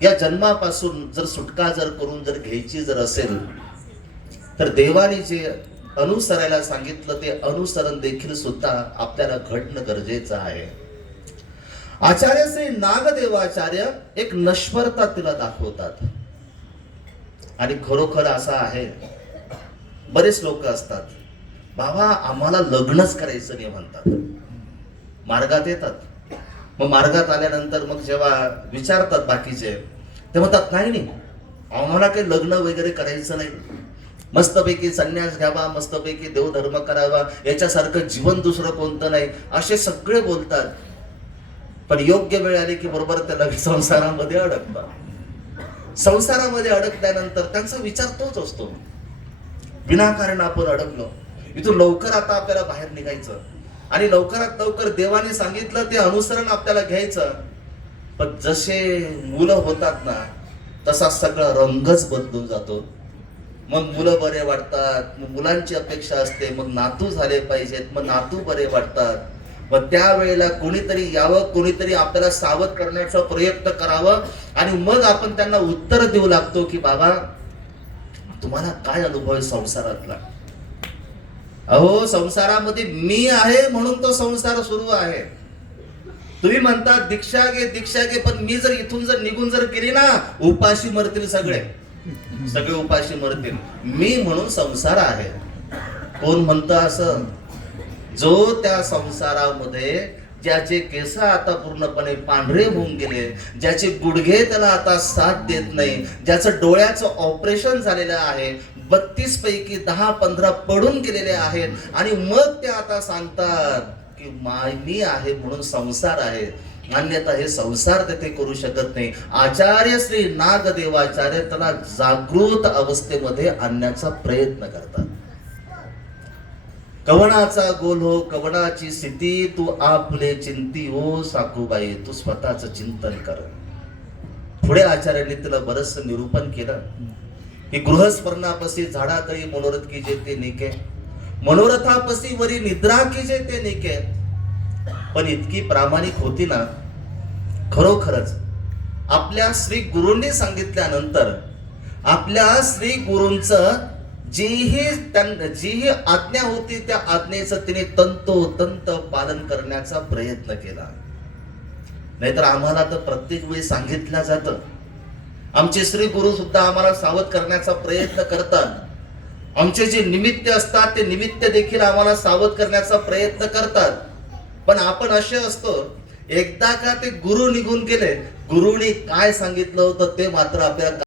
या जन्मापासून जर सुटका जर करून जर घ्यायची जर असेल तर देवाने जे अनुसरायला सांगितलं ते अनुसरण देखील सुद्धा आपल्याला घडणं गरजेचं आहे. आचार्य श्री नागदेवाचार्य एक नश्वरता तिला दाखवतात. आणि खरोखर असा आहे, बरेच लोक असतात, बाबा आम्हाला लग्नच करायचं नाही म्हणतात, मार्गात येतात. मग मार्गात आल्यानंतर मग जेव्हा विचारतात बाकीचे, ते म्हणतात नाही नाही आम्हाला काही लग्न वगैरे करायचं नाही, मस्तपैकी संन्यास घ्यावा, मस्तपैकी देवधर्म करावा, याच्यासारखं जीवन दुसरं कोणतं नाही, असे सगळे बोलतात. पण योग्य वेळ आली की बरोबर त्या लग्न संसारामध्ये अडकतात. संसारामध्ये अडकल्यानंतर त्यांचा विचार तोच असतो, विनाकारण आपण अडकलो, इथून लवकर आता आपल्याला बाहेर निघायचं आणि लवकरात लवकर देवाने सांगितलं ते अनुसरण आपल्याला घ्यायचं. पण जसे मुलं होतात ना तसा सगळा रंगच बदलून जातो. मग मुलं बरे वाटतात, मग मुलांची अपेक्षा असते, मग नातू झाले पाहिजेत, मग नातू बरे वाटतात. मग त्यावेळेला कोणीतरी यावं, कोणीतरी आपल्याला सावध करण्याचा प्रयत्न करावं आणि मग आपण त्यांना उत्तर देऊ लागतो की बाबा तुम्हाला काय अनुभव आहे संसारातला. अहो संसारामध्ये मी आहे म्हणून तो संसार सुरू आहे. तुम्ही म्हणता दीक्षा घे दीक्षा घे, पण मी जर इथून जर निघून जर गेली ना उपाशी मरतील सगळे उपाशी मरतील. मी म्हणून संसार आहे. कोण म्हणतं असं? जो त्या संसारामध्ये ज्याचे केस आता पूर्णपणे पांढरे होऊन गेले, ज्याचे गुडघे त्याला आता साथ देत नाही, ज्याचं डोळ्याचं ऑपरेशन झालेलं आहे, 32 पैकी 10-15 पडून गेलेले आहेत आणि मग ते आता सांगतात की मी आहे म्हणून संसार आहे, अन्यथा हे संसार ते करू शकत नाही. आचार्य श्री नागदेवाचार्य त्याला जागृत अवस्थेमध्ये आणण्याचा प्रयत्न करतात. कवनाचा गोल हो कवनाची स्थिती, तू आपले चिंती हो साकूबाई, तू स्वतःच चिंतन कर. पुढे आचार्यांनी तिला बरंच निरूपण केलं की गृहस्पर्णापसी झाडातळी मनोरथ की जे ते निके, मनोरथापसी वरी निद्रा की जे ते निके. पण इतकी प्रामाणिक होती ना, खरोखरच आपल्या श्री गुरूंनी सांगितल्यानंतर आपल्या श्री गुरूंचं जी आज्ञा होती त्या आज्ञेचं तिने तंतोतंत पालन करण्याचा प्रयत्न केला. नाहीतर आम्हाला तर प्रत्येक वेळी सांगितलं जातं, आमचे श्री गुरु सुद्धा आम्हाला सावध करण्याचा प्रयत्न करतात, आमचे जे निमित्त असतात ते निमित्त देखील आम्हाला सावध करण्याचा प्रयत्न करतात. पण आपण असे असतो, एकदा का ते गुरु निघून गेले, गुरुनी काय सांगितलं होतं ते मात्र आपल्याला